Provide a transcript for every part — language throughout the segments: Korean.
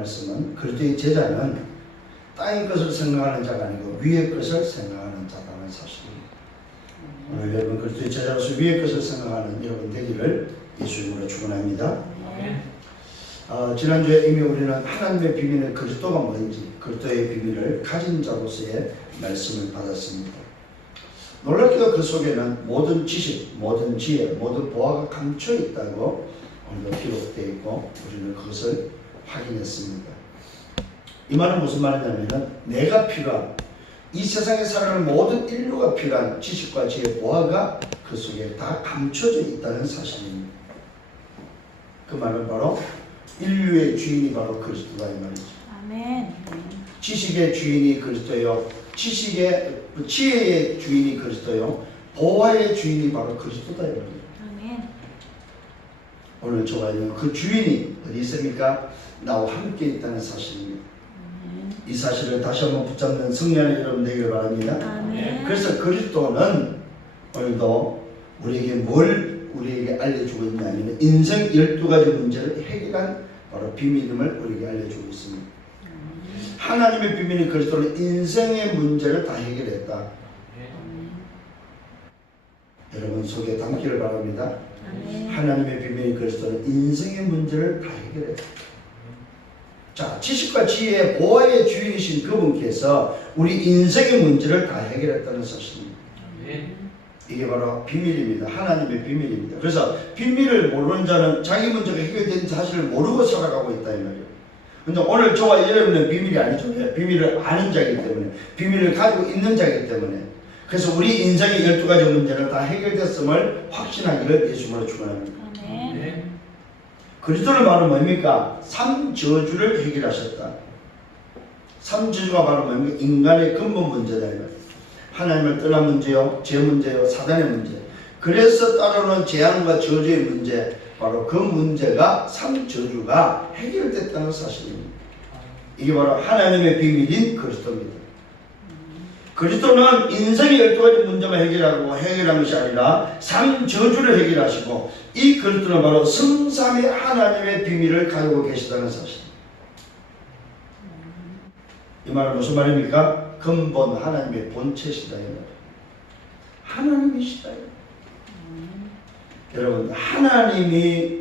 말씀은 그리스도의 제자는 땅의 것을 생각하는 자가 아니고 위의 것을 생각하는 자라는 사실입니다. 오늘 여러분 그리스도의 제자로서 위의 것을 생각하는 여러분 되기를 예수 이름으로 축원합니다. 지난주에 이미 우리는 하나님의 비밀은 그리스도가 뭔지, 그리스도의 비밀을 가진 자로서의 말씀을 받았습니다. 놀랍게도 그 속에는 모든 지식, 모든 지혜, 모든 보화가 감춰 있다고 오늘도 기록되어 있고 우리는 그것을 확인했습니다. 이 말은 무슨 말이냐면 내가 필요한, 이 세상에 살아가는 모든 인류가 필요한 지식과 지혜, 보화가 그 속에 다 감춰져 있다는 사실입니다. 그 말은 바로 인류의 주인이 바로 그리스도다 이 말이죠. 아멘. 지식의 주인이 그리스도요, 지혜의 주인이 그리스도요, 보화의 주인이 바로 그리스도다 이 말이죠. 아멘. 오늘 저와 있는 그 주인이 어디 있습니까? 나와 함께 있다는 사실입니다. 이 사실을 다시 한번 붙잡는 승리하는 여러분 되기를 바랍니다. 아멘. 그래서 그리스도는 오늘도 우리에게 알려주고 있냐면 인생 12가지 문제를 해결한 바로 비밀임을 우리에게 알려주고 있습니다. 하나님의 비밀인 그리스도는 인생의 문제를 다 해결했다. 여러분 속에 담기를 바랍니다. 하나님의 비밀인 그리스도는 인생의 문제를 다 해결했다. 자, 지식과 지혜의 보화의 주인이신 그분께서 우리 인생의 문제를 다 해결했다는 사실입니다. 이게 바로 비밀입니다. 하나님의 비밀입니다. 그래서 비밀을 모르는 자는 자기 문제가 해결된 사실을 모르고 살아가고 있다 이 말이에요. 근데 오늘 저와 여러분은 비밀이 아니죠. 비밀을 아는 자이기 때문에, 비밀을 가지고 있는 자이기 때문에, 그래서 우리 인생의 12가지 문제는 다 해결됐음을 확신하기를 예수님으로 축원합니다. 그리스도의 말은 뭡니까? 3저주를 해결하셨다. 3저주가 바로 뭡니까? 인간의 근본 문제다 이 말이에요. 하나님을 떠난 문제요, 죄 문제요, 사단의 문제. 그래서 따르는 재앙과 저주의 문제, 바로 그 문제가 3저주가 해결됐다는 사실입니다. 이게 바로 하나님의 비밀인 그리스도입니다. 그리스도는 인생의 12가지 문제만 해결한 것이 아니라 3저주를 해결하시고, 이 그리스도는 바로 성삼위 하나님의 비밀을 가지고 계시다는 사실. 이 말은 무슨 말입니까? 근본 하나님의 본체시다 이 말이에요. 하나님이시다. 여러분, 하나님이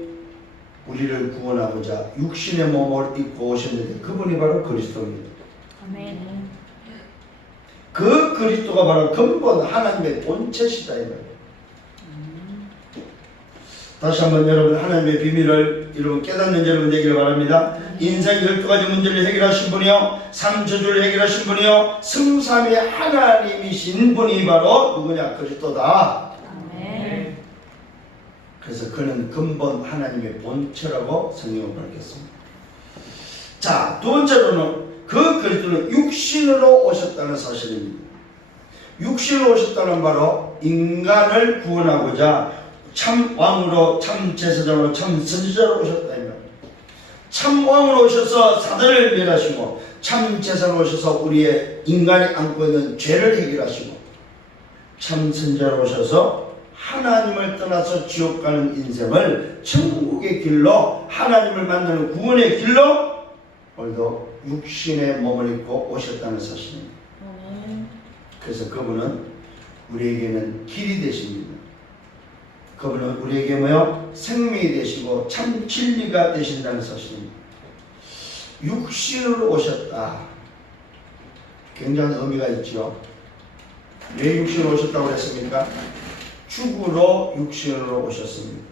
우리를 구원하고자 육신의 몸을 입고 오셨는데 그분이 바로 그리스도입니다. 아멘. 그 그리스도가 바로 근본 하나님의 본체시다 이 말이에요. 다시 한번 여러분 하나님의 비밀을 여러분 깨닫는 여러분 되기를 바랍니다. 인생 12가지 문제를 해결하신 분이요, 3저주를 해결하신 분이요, 성삼위 하나님이신 분이 바로 누구냐? 그리스도다. 아멘. 그래서 그는 근본 하나님의 본체라고 성경을 밝혔습니다. 자, 두 번째로는 그 그리스도는 육신으로 오셨다는 사실입니다. 육신으로 오셨다는 바로 인간을 구원하고자 참 왕으로, 참 제사장으로, 참 선지자로 오셨다 이 말이에요. 참 왕으로 오셔서 사단을 멸하시고, 참 제사장으로 오셔서 우리의 인간이 안고 있는 죄를 해결하시고, 참 선지자로 오셔서 하나님을 떠나서 지옥 가는 인생을 천국의 길로, 하나님을 만나는 구원의 길로 오늘도 육신의 몸을 입고 오셨다는 사실입니다. 그래서 그분은 우리에게는 길이 되십니다. 그분은 우리에게 뭐요? 생명이 되시고 참 진리가 되신다는 사실입니다. 육신으로 오셨다. 굉장한 의미가 있죠. 왜 육신으로 오셨다고 했습니까? 죽으러 육신으로 오셨습니다.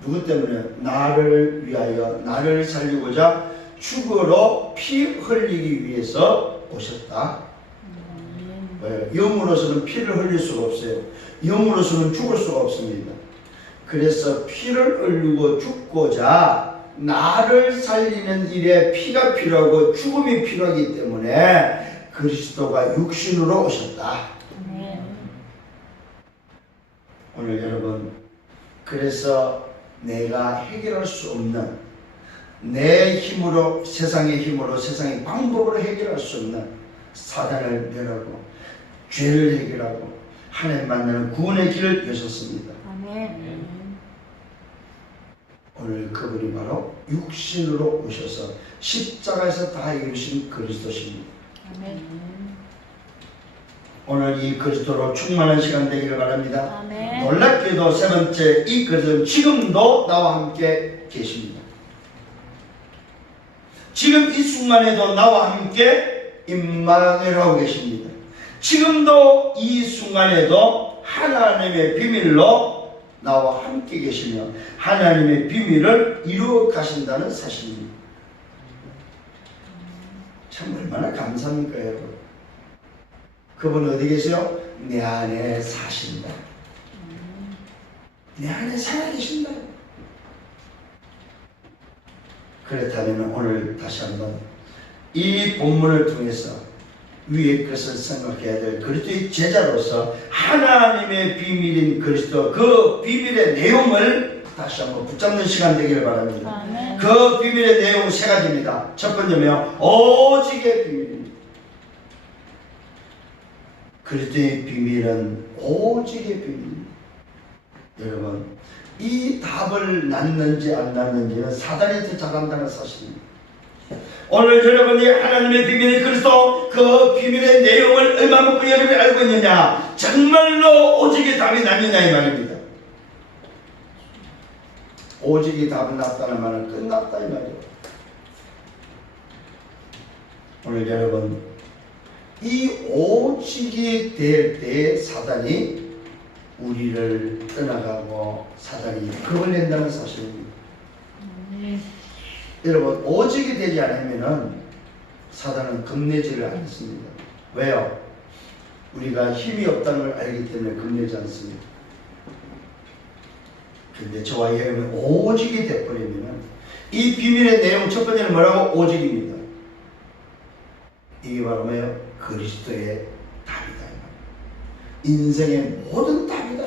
누구 때문에? 나를 위하여, 나를 살리고자 죽으러 피 흘리기 위해서 오셨다. 영으로서는 피를 흘릴 수가 없어요. 영으로서는 죽을 수가 없습니다. 그래서 피를 흘리고 죽고자 나를 살리는 일에 피가 필요하고 죽음이 필요하기 때문에 그리스도가 육신으로 오셨다. 오늘 여러분, 그래서 내가 해결할 수 없는, 내 힘으로, 세상의 힘으로, 세상의 방법으로 해결할 수 없는 사단을 멸하고 죄를 해결하고 하나님 만나는 구원의 길을 여셨습니다. 아멘. 오늘 그분이 바로 육신으로 오셔서 십자가에서 다 이루신 그리스도십니다. 아멘. 오늘 이 그리스도로 충만한 시간 되기를 바랍니다. 아멘. 놀랍게도 세 번째, 이 그리스도는 지금도 나와 함께 계십니다. 지금 이 순간에도 나와 함께 임마누엘하고 계십니다. 지금도 이 순간에도 하나님의 비밀로 나와 함께 계시며 하나님의 비밀을 이루어 가신다는 사실입니다. 참 얼마나 감사합니까, 여러분? 그분 어디 계세요? 내 안에 사신다. 내 안에 살아계신다. 그렇다면 오늘 다시 한번 이 본문을 통해서 위의 것을 생각해야 될 그리스도의 제자로서 하나님의 비밀인 그리스도, 그 비밀의 내용을 다시 한번 붙잡는 시간 되기를 바랍니다. 아멘. 그 비밀의 내용은 세 가지입니다. 첫 번째는 오직의 비밀입니다. 그리스도의 비밀은 오직의 비밀입니다. 여러분, 이 답을 낳는지 안 낳는지는 사단이 더 잘한다는 사실입니다. 오늘 여러분이 하나님의 비밀의 그리스도, 그 비밀의 내용을 얼마만큼 여러분이 알고 있느냐, 정말로 오직의 답이 났느냐 이 말입니다. 오직의 답은 났다는 말은 끝났다 이 말이에요. 오늘 여러분, 이 오직이 될 때 사단이 우리를 떠나가고 사단이 겁을 낸다는 사실입니다. 여러분, 오직이 되지 않으면 사단은 겁내지를 않습니다. 왜요? 우리가 힘이 없다는 걸 알기 때문에 겁내지 않습니다. 그런데 저와 여러분이 오직이 되어버리면 이 비밀의 내용 첫 번째는 뭐라고? 오직입니다. 이게 바로 뭐예요? 그리스도의 답이다. 인생의 모든 답이다.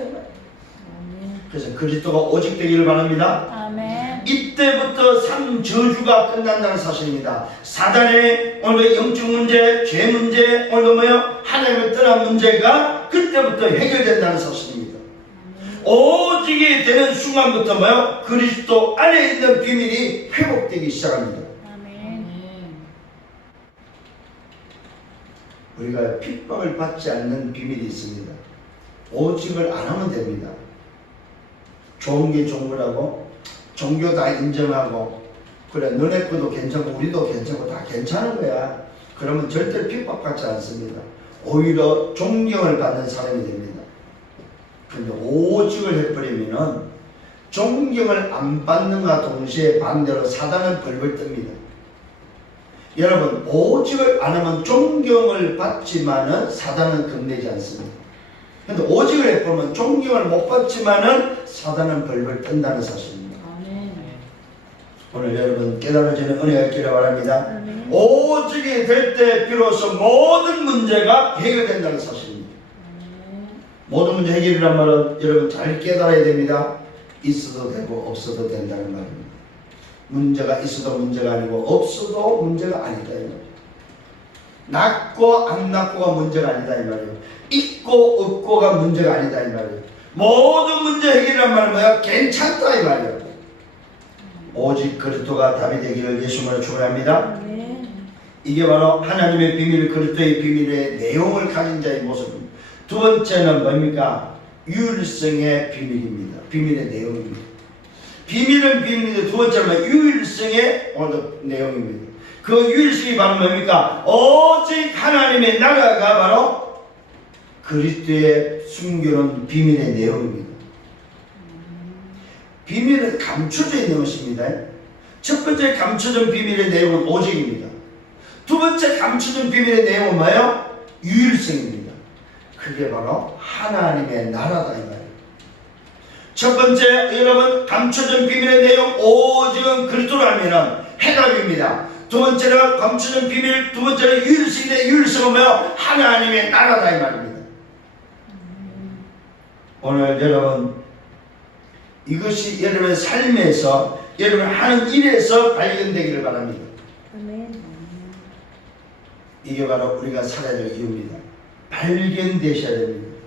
그래서 그리스도가 오직 되기를 바랍니다. 아멘. 이때부터 삶 저주가 끝난다는 사실입니다. 사단의 오늘 영적 문제, 죄 문제, 오늘 뭐예요? 하나님을 떠난 문제가 그때부터 해결된다는 사실입니다. 오직이 되는 순간부터 뭐예요? 그리스도 안에 있는 비밀이 회복되기 시작합니다. 아멘. 우리가 핍박을 받지 않는 비밀이 있습니다. 오직을 안 하면 됩니다. 좋은 게 좋은 거라고 종교 다 인정하고 그래 너네 것도 괜찮고 우리도 괜찮고 다 괜찮은 거야. 그러면 절대 핍박받지 않습니다. 오히려 존경을 받는 사람이 됩니다. 그런데 오직을 해버리면 존경을 안 받는과 동시에 반대로 사단은 벌벌 뜹니다. 여러분, 오직을 안 하면 존경을 받지만은 사단은 겁내지 않습니다. 근데 오직을 해보면 존경을 못 받지만은 사단은 벌벌 뜬다는 사실입니다. 아멘. 오늘 여러분 깨달아지는 은혜가 있기를 바랍니다. 아멘. 오직이 될 때 비로소 모든 문제가 해결된다는 사실입니다. 모든 문제 해결이란 말은 여러분 잘 깨달아야 됩니다. 있어도 되고 없어도 된다는 말입니다. 문제가 있어도 문제가 아니고 없어도 문제가 아니다 이 말이에요. 낫고 안 낫고가 문제가 아니다 이 말이에요. 있고 없고가 문제가 아니다 이 말이에요. 모든 문제 해결이란 말은 뭐야? 괜찮다 이 말이에요. 오직 그리스도가 답이 되기를 예수님으로 축원합니다. 아멘. 이게 바로 하나님의 비밀, 그리스도의 비밀의 내용을 가진 자의 모습입니다. 두 번째는 뭡니까? 유일성의 비밀입니다. 비밀의 내용입니다. 비밀은 비밀인데 두 번째는 유일성의 내용입니다. 그 유일성이 바로 뭡니까? 오직 하나님의 나라가 바로 그리스도의 숨겨놓은 비밀의 내용입니다. 비밀은 감춰져 있는 것입니다. 첫 번째 감춰진 비밀의 내용은 오직입니다. 두 번째 감춰진 비밀의 내용은 뭐예요? 유일성입니다. 그게 바로 하나님의 나라다 이 말이에요. 첫 번째 여러분 감춰진 비밀의 내용 오직은 그리스도라면 해답입니다. 두 번째는 감춰진 비밀, 두 번째는 유일성인데 유일성은 뭐예요? 하나님의 나라다 이 말입니다. 오늘 여러분 이것이 여러분의 삶에서 여러분 하는 일에서 발견되기를 바랍니다. 아멘. 이게 바로 우리가 살아야 될 이유입니다. 발견되셔야 됩니다.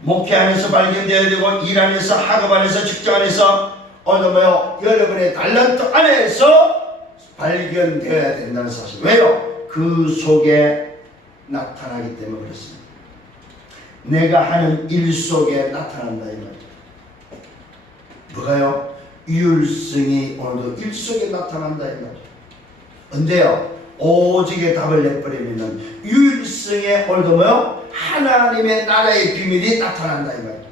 목회 안에서 발견되어야 되고 일 안에서 학업 안에서 직장 안에서 오늘 뭐요? 여러분의 달란트 안에서 발견되어야 된다는 사실. 왜요? 그 속에 나타나기 때문에 그렇습니다. 내가 하는 일 속에 나타난다 이 말이죠. 뭐가요? 유일성이 오늘도 일 속에 나타난다 이 말이죠. 언제요? 오직의 답을 내버리면 유일성에 오늘도 뭐요? 하나님의 나라의 비밀이 나타난다 이 말이죠.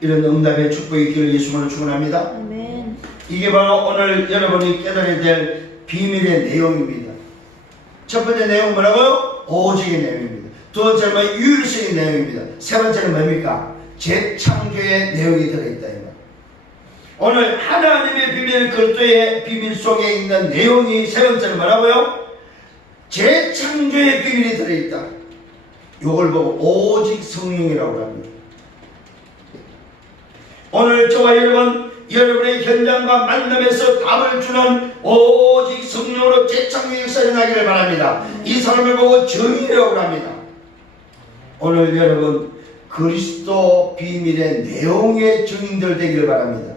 이런 응답의 축복이 있기를 예수님으로 축원합니다. 아멘. 이게 바로 오늘 여러분이 깨달아야 될 비밀의 내용입니다. 첫 번째 내용은 뭐라고요? 오직의 내용입니다. 두 번째는 뭐 유일성의 내용입니다. 세 번째는 뭡니까? 재창조의 내용이 들어있다 이 말. 오늘 하나님의 비밀 그리스도의 비밀 속에 있는 내용이 세 번째는 뭐라고요? 재창조의 비밀이 들어있다. 이걸 보고 오직 성령이라고 합니다. 오늘 저와 여러분의 현장과 만남에서 답을 주는 오직 성령으로 재창조 역사가 나기를 바랍니다. 이 사람을 보고 정의라고 합니다. 오늘 여러분 그리스도 비밀의 내용의 증인들 되기를 바랍니다.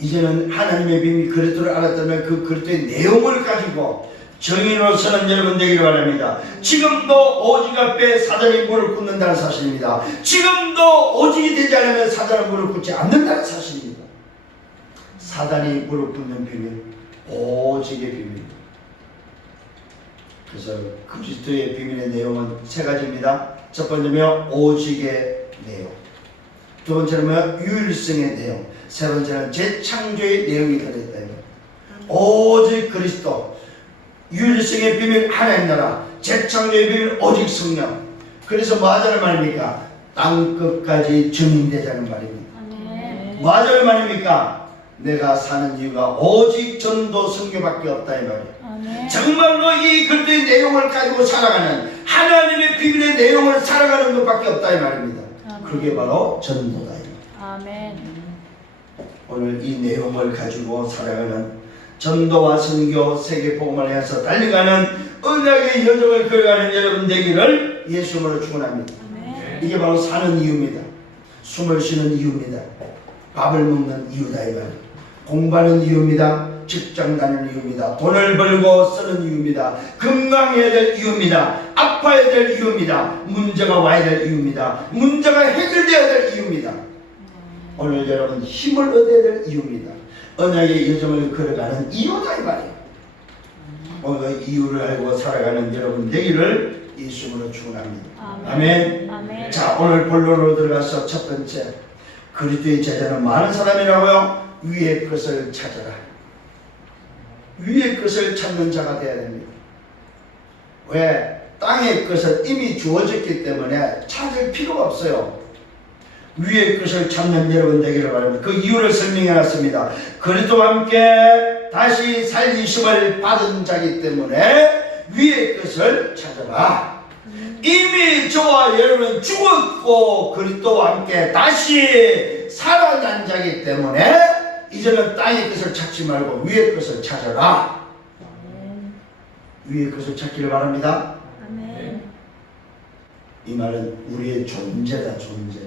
이제는 하나님의 비밀 그리스도를 알았다면 그 그리스도의 내용을 가지고 정인으로서는 여러분 되기를 바랍니다. 지금도 오직 앞에 사단이 무릎 꿇는다는 사실입니다. 지금도 오직이 되지 않으면 사단은 무릎 꿇지 않는다는 사실입니다. 사단이 무릎 꿇는 비밀, 오직의 비밀. 그래서 그리스도의 비밀의 내용은 세 가지입니다. 첫 번째는 오직의 내용, 두 번째는 유일성의 내용, 세 번째는 재창조의 내용이 들어있다. 오직 그리스도, 유일성의 비밀 하나님 나라, 재창조의 비밀 오직 성령. 그래서 뭐 하자는 말입니까? 땅끝까지 증인되자는 말입니다. 아멘. 뭐 하자는 말입니까? 내가 사는 이유가 오직 전도 선교밖에 없다 이 말이에요. 아멘. 정말로 이 그리스도의 내용을 가지고 살아가는 하나님의 비밀의 내용을 살아가는 것밖에 없다 이 말입니다. 아멘. 그게 바로 전도다 이 말이에요. 아멘. 오늘 이 내용을 가지고 살아가는 전도와 선교 세계 복음을 해서 달려가는 언약의 여정을 걸어가는 여러분 되기를 예수님으로 축원합니다. 아멘. 이게 바로 사는 이유입니다. 숨을 쉬는 이유입니다. 밥을 먹는 이유다 이 말이에요. 공부하는 이유입니다. 직장 다니는 이유입니다. 돈을 벌고 쓰는 이유입니다. 건강해야 될 이유입니다. 아파야 될 이유입니다. 문제가 와야 될 이유입니다. 문제가 해결되어야 될 이유입니다. 오늘 여러분 힘을 얻어야 될 이유입니다. 언약의 여정을 걸어가는 이유다 이 말이에요. 오늘 이유를 알고 살아가는 여러분 되기를 예수님으로 축원합니다. 아멘. 아멘. 자, 오늘 본론으로 들어가서 첫 번째, 그리스도의 제자는 많은 사람이라고요. 위의 것을 찾아라. 위의 것을 찾는 자가 되어야 됩니다. 왜? 땅의 것은 이미 주어졌기 때문에 찾을 필요가 없어요. 위의 것을 찾는 여러분 되기를 바랍니다. 그 이유를 설명해 놨습니다. 그리스도와 함께 다시 살리심을 받은 자이기 때문에 위의 것을 찾아라. 이미 저와 여러분은 죽었고 그리스도와 함께 다시 살아난 자이기 때문에 이제는 땅의 것을 찾지 말고 위의 것을 찾아라. 아멘. 위의 것을 찾기를 바랍니다. 아멘. 이 말은 우리의 존재다. 존재.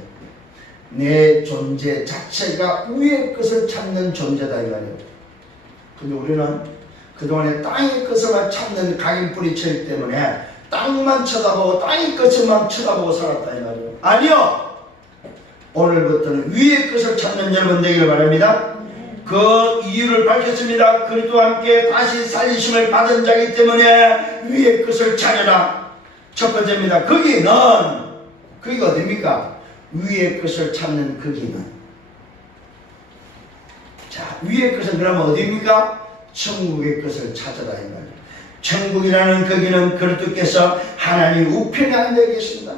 내 존재 자체가 위의 것을 찾는 존재다 이 말이에요. 근데 우리는 그동안에 땅의 것을만 찾는 각인뿌리치기 때문에 땅만 쳐다보고 땅의 것을만 쳐다보고 살았다 이 말이에요. 아니요. 오늘부터는 위의 것을 찾는 여러분 되기를 바랍니다. 그 이유를 밝혔습니다. 그리스도와 함께 다시 살리심을 받은 자이기 때문에 위의 것을 찾아라. 첫 번째입니다. 거기가 어디입니까? 위의 것을 찾는 거기는. 자, 위의 것은 그러면 어디입니까? 천국의 것을 찾아라 이 말이에요. 천국이라는 거기는 그리스도께서 하나님 우편에 앉아 계십니다.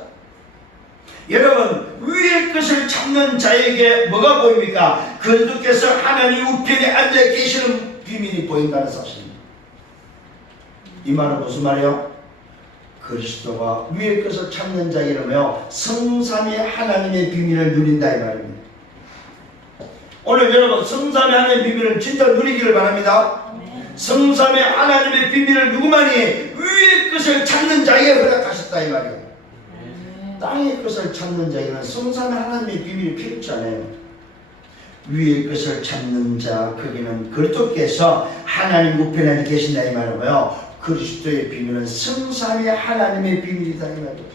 여러분, 위의 것을 찾는 자에게 뭐가 보입니까? 그리스도께서 하나님 우편에 앉아 계시는 비밀이 보인다는 사실입니다. 이 말은 무슨 말이에요? 그리스도가 위의 것을 찾는 자이라며 성삼위 하나님의 비밀을 누린다 이 말입니다. 오늘 여러분 성삼위 하나님의 비밀을 진짜 누리기를 바랍니다. 성삼위 하나님의 비밀을 누구만이 위의 것을 찾는 자에게 허락하셨다 이 말이에요. 땅의 것을 찾는 자에게는 성삼위 하나님의 비밀이 필요치 않아요. 위의 것을 찾는 자, 거기는 그리스도께서 하나님 우편에 계신다 이 말이고요. 그리스도의 비밀은 성삼위 하나님의 비밀이다 이 말이에요.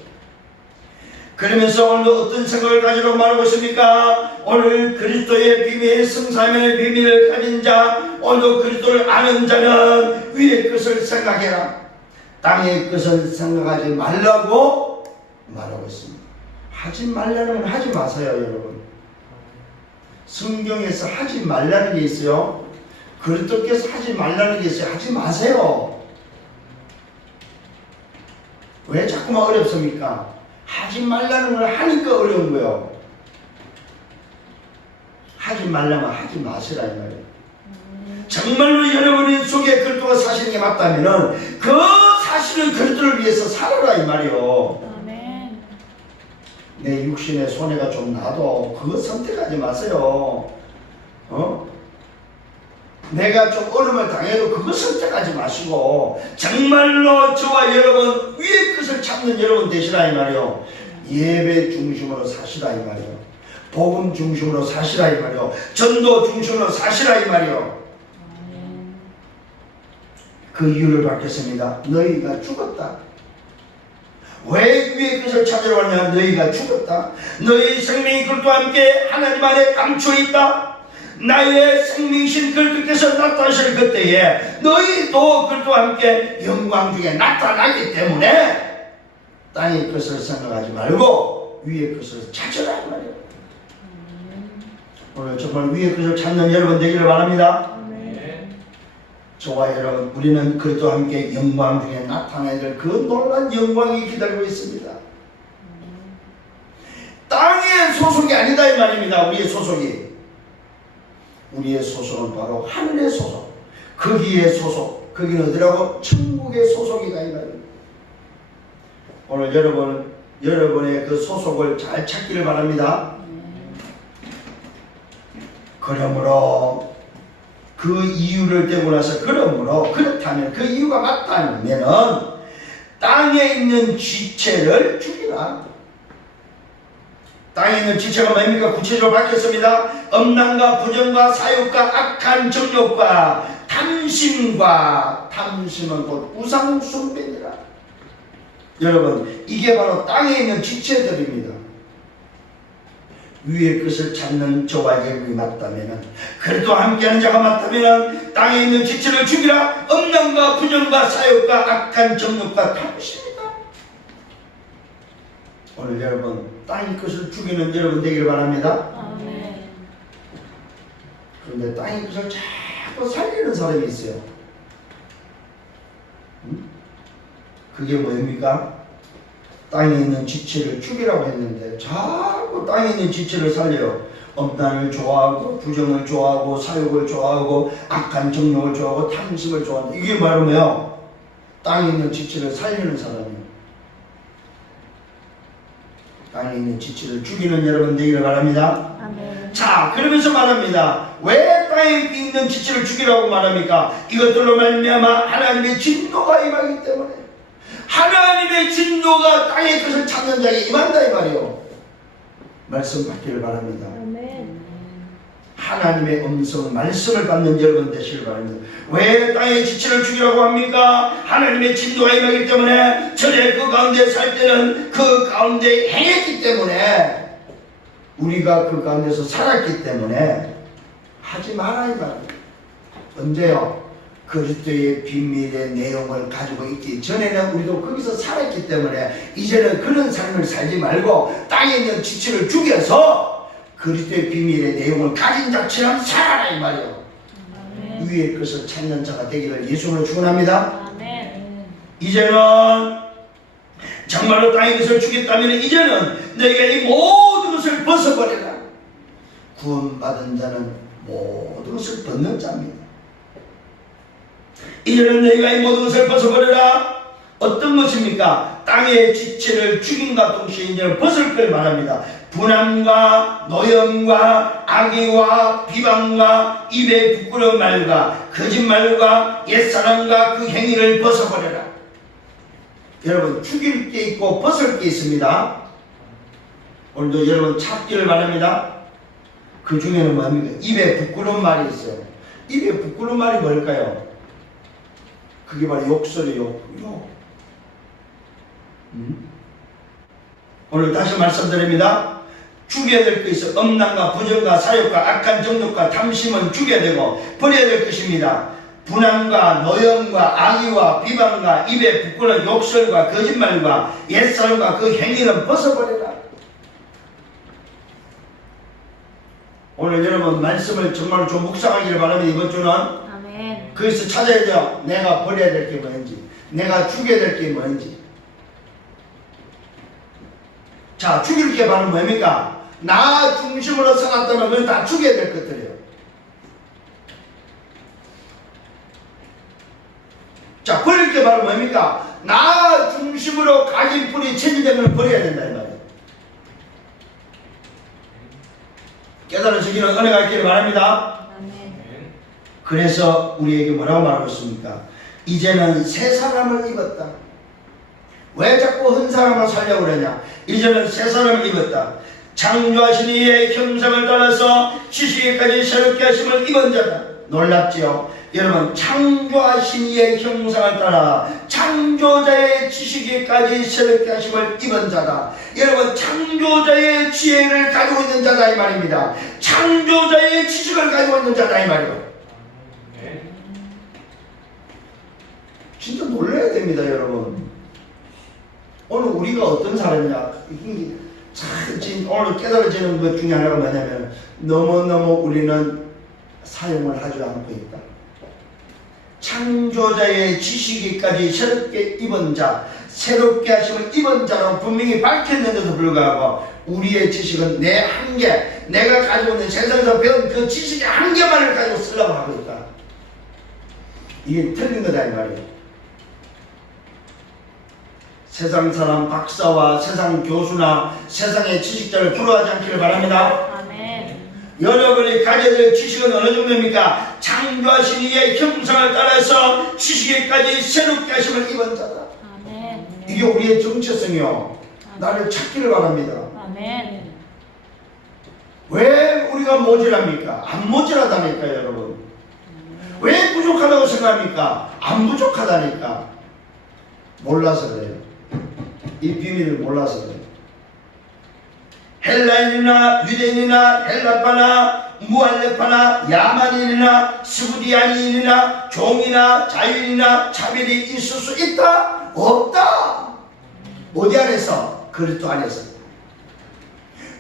그러면서 오늘 어떤 생각을 가지고 말하고 있습니까? 오늘 그리스도의 비밀, 성삼위의 비밀을 가진 자, 오늘 그리스도를 아는 자는 위의 것을 생각해라. 땅의 것을 생각하지 말라고 말하고 있습니다. 하지 말라는 건 하지 마세요, 여러분. 성경에서 하지 말라는 게 있어요. 그리스도께서 하지 말라는 게 있어요. 하지 마세요. 왜 자꾸만 어렵습니까? 하지 말라는 걸 하니까 어려운 거예요. 하지 말라면 하지 마시라 이 말이에요. 정말로 여러분의 속에 그리스도가 사시는 게 맞다면은 그 사실은 그리스도를 위해서 살아라 이 말이에요. 아멘. 내 육신의 손해가 좀 나도 그거 선택하지 마세요. 내가 좀 어려움을 당해도 그거 선택하지 마시고 정말로 저와 여러분 위의 것을 찾는 여러분 되시라 이 말이요. 예배 중심으로 사시라 이 말이요. 복음 중심으로 사시라 이 말이요. 전도 중심으로 사시라 이 말이요. 그 이유를 밝혔습니다. 너희가 죽었다. 왜 위의 것을 찾으러 왔냐? 너희가 죽었다. 너희 생명이 그리스도와 함께 하나님 안에 감추어 있다. 나의 생명이신 그리스도께서 나타나실 그때에 너희도 그리스도와 함께 영광 중에 나타나기 때문에 땅의 것을 생각하지 말고 위의 것을 찾으라 이 말이에요. 오늘 정말 위의 것을 찾는 여러분 되기를 바랍니다. 저와 여러분, 우리는 그리스도와 함께 영광 중에 나타나야 될 그 놀라운 영광이 기다리고 있습니다. 땅의 소속이 아니다 이 말입니다. 우리의 소속이. 우리의 소속은 바로 하늘의 소속. 거기에 소속. 거기는 어디라고? 천국의 소속이다 이 말입니다. 오늘 여러분의 그 소속을 잘 찾기를 바랍니다. 그러므로 그 이유를 대고 나서 그러므로 그렇다면 그 이유가 맞다면은 땅에 있는 지체를 죽이라. 땅에 있는 지체가 뭡니까? 구체적으로 밝혔습니다. 엄난과 부정과 사욕과 악한 정욕과 탐심과 탐심은 곧 우상 숭배니라. 여러분, 이게 바로 땅에 있는 지체들입니다. 위의 것을 찾는 저와 여러분이 맞다면, 그래도 함께하는 자가 맞다면 땅에 있는 지체를 죽이라. 엄난과 부정과 사욕과 악한 정욕과 탐심이다. 오늘 여러분, 땅의 것을 죽이는 여러분 되기를 바랍니다. 아멘. 그런데 땅의 것을 자꾸 살리는 사람이 있어요. 그게 뭡니까? 땅에 있는 지체를 죽이라고 했는데 자꾸 땅에 있는 지체를 살려요. 엄단을 좋아하고 부정을 좋아하고 사욕을 좋아하고 악한 정욕을 좋아하고 탐심을 좋아한다. 이게 바로 뭐예요? 땅에 있는 지체를 살리는 사람이에요. 땅에 있는 지체를 죽이는 여러분 되기를 바랍니다. 아멘. 자, 그러면서 말합니다. 왜 땅에 있는 지체를 죽이라고 말합니까? 이것들로 말미암아 하나님의 진노가 임하기 때문에. 하나님의 진노가 땅의 것을 찾는 자에게 임한다 이 말이요. 말씀 받기를 바랍니다. 아멘. 하나님의 음성 말씀을 받는 여러분 되시길 바랍니다. 왜 땅의 지체를 죽이라고 합니까? 하나님의 진노가 임하기 때문에 전에 그 가운데 살 때는 그 가운데 행했기 때문에 우리가 그 가운데서 살았기 때문에 하지 마라 이 말입니다. 언제요? 그리스도의 비밀의 내용을 가지고 있기 전에는 우리도 거기서 살았기 때문에 이제는 그런 삶을 살지 말고 땅에 있는 지체를 죽여서 그리스도의 비밀의 내용을 가진 자처럼 살아라 이 말이에요. 아멘. 위의 것을 찾는 자가 되기를 예수님으로 축원합니다. 아멘. 이제는 정말로 땅의 것을 주겠다면 이제는 너희가 이 모든 것을 벗어버려라. 구원받은 자는 모든 것을 벗는 자입니다. 이제는 너희가 이 모든 것을 벗어버려라. 어떤 것입니까? 땅의 지체를 죽임과 동시에 이제는 벗을 걸 말합니다. 분함과 노염과 악의와 비방과 입에 부끄러운 말과 거짓말과 옛사람과 그 행위를 벗어버려라. 여러분, 죽일 게 있고 벗을 게 있습니다. 오늘도 여러분 찾기를 바랍니다. 그 중에는 뭡니까? 입에 부끄러운 말이 있어요. 입에 부끄러운 말이 뭘까요? 그게 바로 욕설이에요. 욕. 오늘 다시 말씀드립니다. 죽여야 될 것이 엄난과 부정과 사욕과 악한 정욕과 탐심은 죽여야 되고 버려야 될 것입니다. 분함과 노염과 악의와 비방과 입에 부끄러운 욕설과 거짓말과 옛사람과 그 행위는 벗어버려라. 오늘 여러분 말씀을 정말 좀 묵상하기를 바랍니다. 이번 주는 아멘. 그래서 찾아야죠. 내가 버려야 될 게 뭔지, 내가 죽여야 될 게 뭔지. 자, 죽일 게 바로 뭡니까? 나 중심으로 살았다면 그건 다 죽여야 될 것들이에요. 자, 버릴 게 바로 뭡니까? 나 중심으로 각인 뿌리 체질된 걸 버려야 된다 이 말이에요. 깨달아지기는 은혜가 있기를 바랍니다. 아멘. 그래서 우리에게 뭐라고 말하고 있습니까? 이제는 새 사람을 입었다. 왜 자꾸 한 사람을 살려고 그러냐? 이제는 새 사람을 입었다. 창조하신 이의 형상을 따라서 지식에까지 새롭게 하심을 입은 자다. 놀랍지요? 여러분, 창조하신 이의 형상을 따라 창조자의 지식에까지 새롭게 하심을 입은 자다. 여러분, 창조자의 지혜를 가지고 있는 자다 이 말입니다. 창조자의 지식을 가지고 있는 자다 이 말이에요. 진짜 놀라야 됩니다, 여러분. 오늘 우리가 어떤 사람이냐? 참 오늘 깨달아지는 것 중에 하나가 뭐냐면 너무너무 우리는 사용을 하지 않고 있다. 창조자의 지식에까지 새롭게 입은 자, 새롭게 하심을 입은 자로 분명히 밝혔는데도 불구하고 우리의 지식은 내 한계, 내가 가지고 있는 세상에서 배운 그 지식의 한계만을 가지고 쓰려고 하고 있다. 이게 틀린 거다 이 말이에요. 세상 사람 박사와 세상 교수나 세상의 지식자를 부러워하지 않기를 바랍니다. 아멘. 여러분이 가져야 될 지식은 어느 정도입니까? 창조하신 이의 형상을 따라서 지식에까지 새롭게 하심을 입은 자다. 아멘. 이게 우리의 정체성이요. 나를 찾기를 바랍니다. 아멘. 왜 우리가 모질합니까? 안 모질하다니까요, 여러분. 왜 부족하다고 생각합니까? 안 부족하다니까. 몰라서 그래요. 이 비밀을 몰라서 그래요. 헬라인이나 유대인이나 헬라파나 무할레파나 야만인이나 스부디아인이나 종이나 자유인이나 차별이 있을 수 있다? 없다. 어디 안에서? 그리스도 안에서.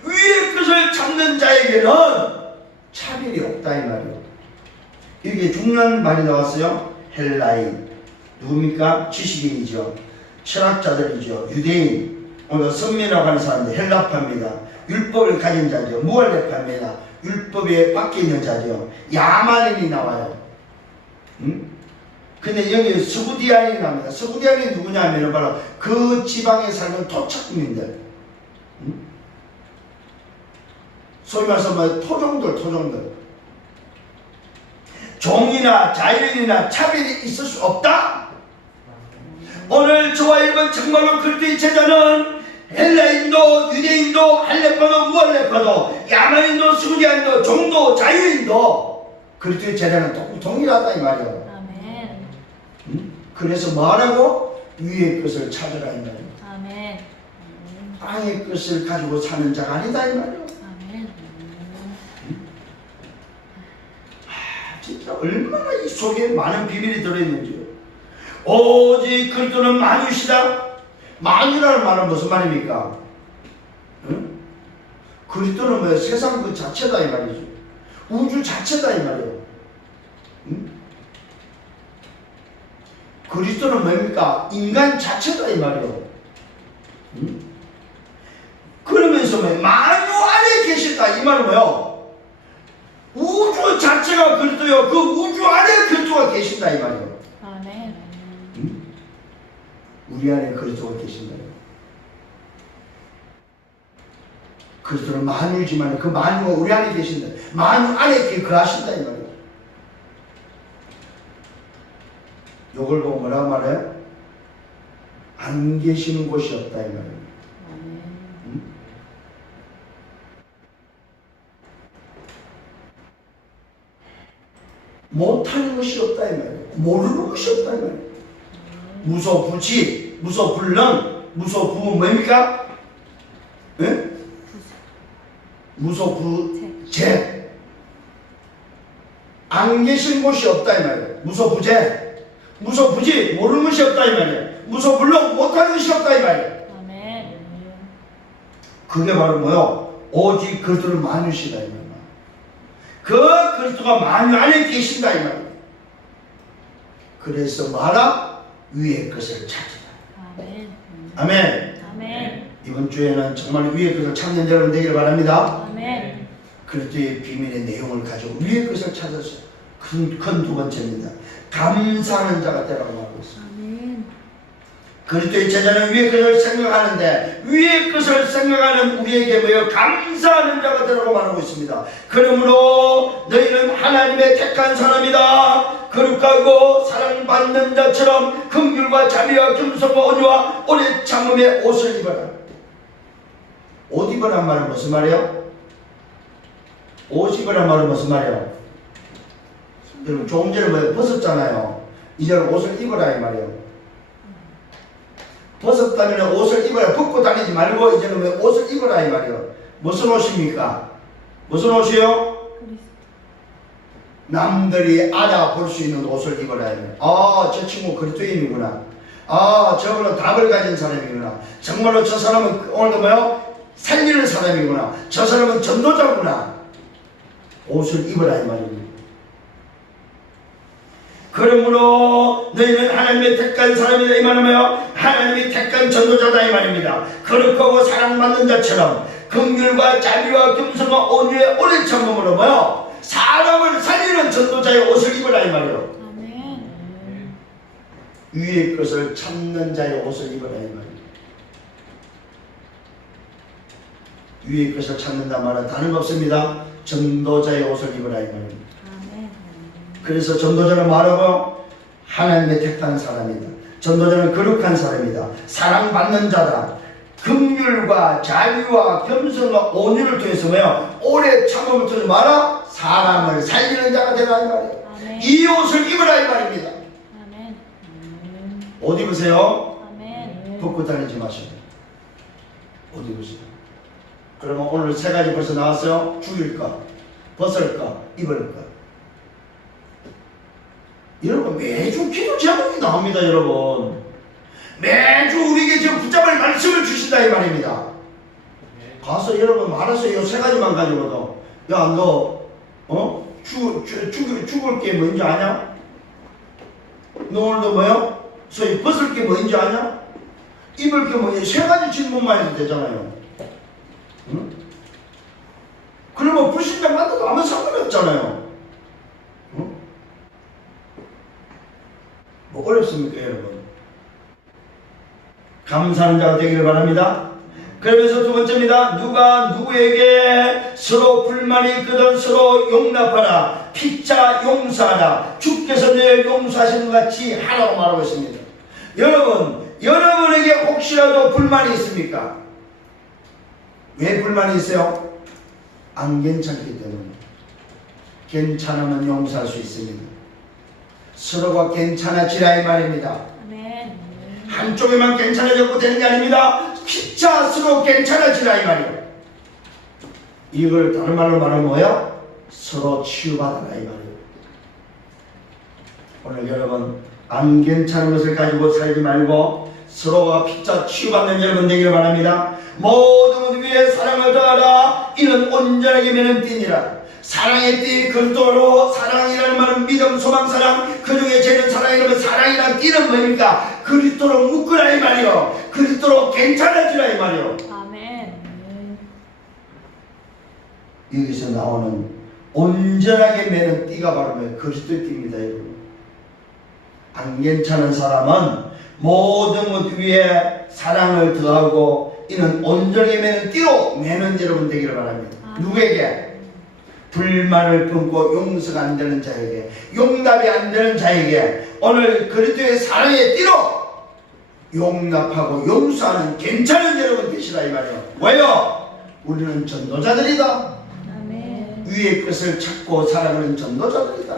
위의 것을 찾는 자에게는 차별이 없다 이 말이에요. 이게 중요한 말이 나왔어요. 헬라인 누굽니까? 지식인이죠. 철학자들이죠. 유대인, 선민이라고 하는 사람들 헬라파입니다. 율법을 가진 자죠. 무할레파입니다. 율법에 밖에 있는 자죠. 야만인이 나와요. 근데 여기 스부디안이 나옵니다. 스부디안이 누구냐 하면 바로 그 지방에 살던 토착민들. 소위 말해서 토종들. 종이나 자유인이나 차별이 있을 수 없다. 오늘 저와 여러분 정말로 그리스도의 제자는 헬라인도 유대인도 할레파도 무할레파도 야만인도 스부디안도 종도 자유인도 그리스도의 제자는 동일하다 이 말이에요. 아멘. 그래서 뭐하라고? 위의 것을 찾으라 이 말이에요. 아멘. 땅의 것을 가지고 사는 자가 아니다 이 말이에요. 아멘. 진짜 얼마나 이 속에 많은 비밀이 들어있는지요. 오직 그리스도는 만유시다. 만유라는 말은 무슨 말입니까? 응? 그리스도는 뭐 세상 그 자체다 이 말이죠. 우주 자체다 이 말이에요. 응? 그리스도는 뭡니까? 인간 자체다 이 말이에요. 응? 그러면서 뭐 만유 안에 계시다 이 말은 뭐요? 우주 자체가 그리스도요. 그 우주 안에 그리스도가 계신다 이 말이에요. 아멘. 우리 안에 그리스도가 계신다. 그리스도는 만유지만 그 만유가 우리 안에 계신다. 만유 안에 거하신다 이 말이에요. 요걸 보고 뭐라고 말해요? 안 계시는 곳이 없다 이 말이에요. 못하는 것이 없다 이 말이에요. 모르는 것이 없다 이 말이에요. 무소부지, 무소불능, 무소부 뭡니까? 예? 무소부재. 안 계신 곳이 없다 이 말이에요. 무소부재, 무소부지, 모르는 것이 없다 이 말이에요. 무소불능, 못하는 것이 없다 이 말이에요. 아멘. 그게 바로 뭐요? 오직 그리스도를 만유시다 이 말이에요. 그 그리스도가 만유 안에 계신다 이 말이에요. 그래서 말아 위의 것을 찾으라. 아멘. 아멘. 아멘. 이번 주에는 정말 위의 것을 찾는 여러분 되기를 바랍니다. 아멘. 그리스도의 비밀의 내용을 가지고 위의 것을 찾았어요. 큰 두 번째입니다. 감사하는 자가 되라고 말하고 있습니다. 아멘. 그리스도의 제자는 위의 것을 생각하는데 위의 것을 생각하는 우리에게 뭐요? 감사하는 자가 되라고 말하고 있습니다. 그러므로 너희는 하나님의 택한 사람이다. 거룩하고 사랑받는 자처럼 긍휼과 자비와 겸손과 온유와 오래 참음의 옷을 입어라. 옷 입으란 말은 무슨 말이에요? 옷 입으란 말은 무슨 말이에요? 여러분 조금 전에 뭐 벗었잖아요. 이제는 옷을 입어라 이 말이에요. 벗었다면 옷을 입어라. 벗고 다니지 말고 이제는 왜 옷을 입어라 이 말이에요. 무슨 옷입니까? 무슨 옷이요? 남들이 알아볼 수 있는 옷을 입어라. 아, 저 친구 그리스도인이구나. 아, 저거는 답을 가진 사람이구나. 정말로 저 사람은 오늘도 뭐요? 살리는 사람이구나. 저 사람은 전도자구나. 옷을 입어라 이 말입니다. 그러므로 너희는 하나님의 택한 사람이다 이 말이며 하나님이 택한 전도자다 이 말입니다. 거룩하고 사랑받는 자처럼 긍휼과 자비와 겸손과 온유의 오래 참음으로 뭐요? 사람을 살리는 전도자의 옷을 입으라 이 말이요. 아멘. 위의 것을 찾는 자의 옷을 입으라 이 말이요. 위의 것을 찾는다 말은 다른 거 없습니다. 전도자의 옷을 입으라 이 말입니다. 아멘. 그래서 전도자는 말하고 하나님의 택한 사람이다. 전도자는 거룩한 사람이다. 사랑받는 자다. 긍휼과 자비와 겸손과 온유를 통해서 뭐요? 오래 참음을 통해서 말아 사람을 살리는 자가 되라 이 말이에요. 아멘. 이 옷을 입으라 이 말입니다. 아멘. 옷 입으세요. 아멘. 벗고 다니지 마시고 옷 입으세요. 그러면 오늘 세 가지 벌써 나왔어요. 죽일까? 벗을까? 입을까? 여러분 매주 기도 제목이 나옵니다. 여러분 매주 우리에게 지금 붙잡을 말씀을 주신다 이 말입니다. 가서 여러분 말아서 이 세 가지만 가지고도 야 너 죽을 게 뭔지 아냐? 너 오늘도 뭐요? 소위 벗을 게 뭔지 아냐? 입을 게 뭔지 세 가지 질문만 해도 되잖아요. 응? 그러면 불신자 만나도 아무 상관이 없잖아요. 응? 뭐 어렵습니까 여러분? 감사하는 자가 되기를 바랍니다. 그러면서 두 번째입니다. 누가 누구에게 서로 불만이 있거든 서로 용납하라. 피차 용서하라. 주께서 너희를 용서하시는 것 같이 하라고 말하고 있습니다. 여러분에게 혹시라도 불만이 있습니까? 왜 불만이 있어요? 안 괜찮기 때문에. 괜찮으면 용서할 수 있습니다. 서로가 괜찮아지라 이 말입니다. 아멘. 한쪽에만 괜찮아졌고 되는 게 아닙니다. 피차 서로 괜찮아지라 이 말이에요. 이걸 다른 말로 말하면 뭐야? 서로 치유받아라 이 말이에요. 오늘 여러분 안 괜찮은 것을 가지고 살지 말고 서로가 피차 치유받는 여러분 되기를 바랍니다. 모든 위에 사랑을 더하라. 이는 온전하게 매는 띠니라. 사랑의 띠 그리스도로 사랑이라는 말은 믿음, 소망, 사랑 그 중에 제는 사랑이라면 사랑이란 띠는 뭡니까? 그리스도로 묶으라 이 말이요. 그리스도로 괜찮아지라 이 말이요. 아멘. 여기서 나오는 온전하게 매는 띠가 바로 그리스도의 띠입니다 여러분. 안 괜찮은 사람은 모든 것 위에 사랑을 더하고 이는 온전하게 매는 띠로 매는 여러분 되기를 바랍니다. 누구에게? 불만을 품고 용서가 안 되는 자에게, 용납이 안 되는 자에게 오늘 그리스도의 사랑의 띠로 용납하고 용서하는 괜찮은 여러분 되시라 이 말이에요. 왜요? 우리는 전도자들이다. 아멘. 위의 것을 찾고 살아가는 전도자들이다.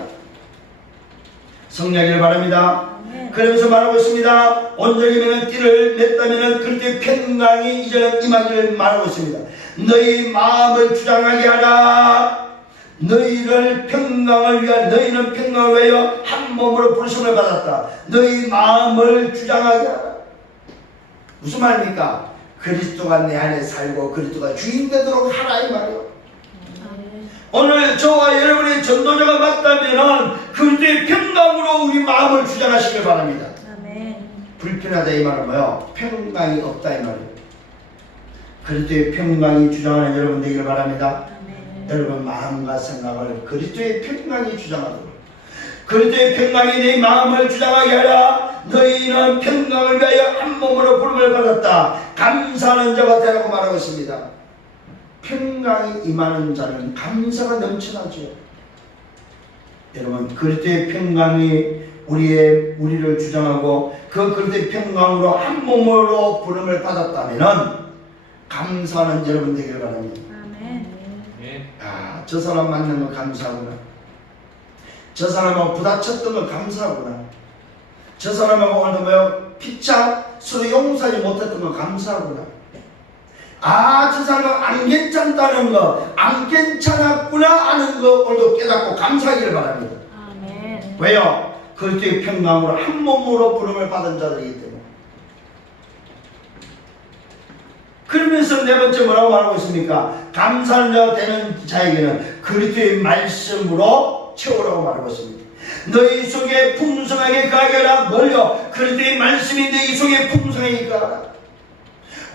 성령이를 바랍니다. 아멘. 그러면서 말하고 있습니다. 온전히면 띠를 냈다면 그때 평강이 이제 임하기를 말하고 있습니다. 너희 마음을 주장하게 하라. 너희는 평강을 위하여 한 몸으로 부르심을 받았다. 너희 마음을 주장하게 하라. 무슨 말입니까? 그리스도가 내 안에 살고 그리스도가 주인 되도록 하라 이 말이에요. 아멘. 오늘 저와 여러분이 전도자가 맞다면 그리스도의 평강으로 우리 마음을 주장하시길 바랍니다. 아멘. 불편하다 이 말은 뭐요? 평강이 없다 이 말이에요. 그리스도의 평강이 주장하는 여러분 되기를 바랍니다. 아멘. 여러분 마음과 생각을 그리스도의 평강이 주장하도록, 그리스도의 평강이 내 마음을 주장하게 하라. 너희는 평강을 위하여 한 몸으로 부름을 받았다. 감사하는 자가 되라고 말하고 있습니다. 평강이 임하는 자는 감사가 넘쳐나죠. 여러분 그리스도의 평강이 우리를 주장하고 그 그리스도의 평강으로 한 몸으로 부름을 받았다면은 감사하는 여러분 되기를 바랍니다. 아멘. 아, 저 사람 만난 거 감사하구나. 저 사람하고 부딪혔던 거 감사하구나. 저 사람하고 오늘도 뭐요? 피차 서로 용서하지 못했던 거 감사하구나. 아, 저 사람은 안 괜찮다는 거, 안 괜찮았구나 하는 거 오늘도 깨닫고 감사하기를 바랍니다. 아멘. 왜요? 그리스도의 평강으로 한 몸으로 부름을 받은 자들이기 때문에. 그러면서 네 번째 뭐라고 말하고 있습니까? 감사하는 자가 되는 자에게는 그리스도의 말씀으로 채우라고 말하고 있습니다. 너희 속에 풍성하게 거하게 하라. 뭘요? 그리스도의 말씀이 너희 속에 풍성하게 거하라.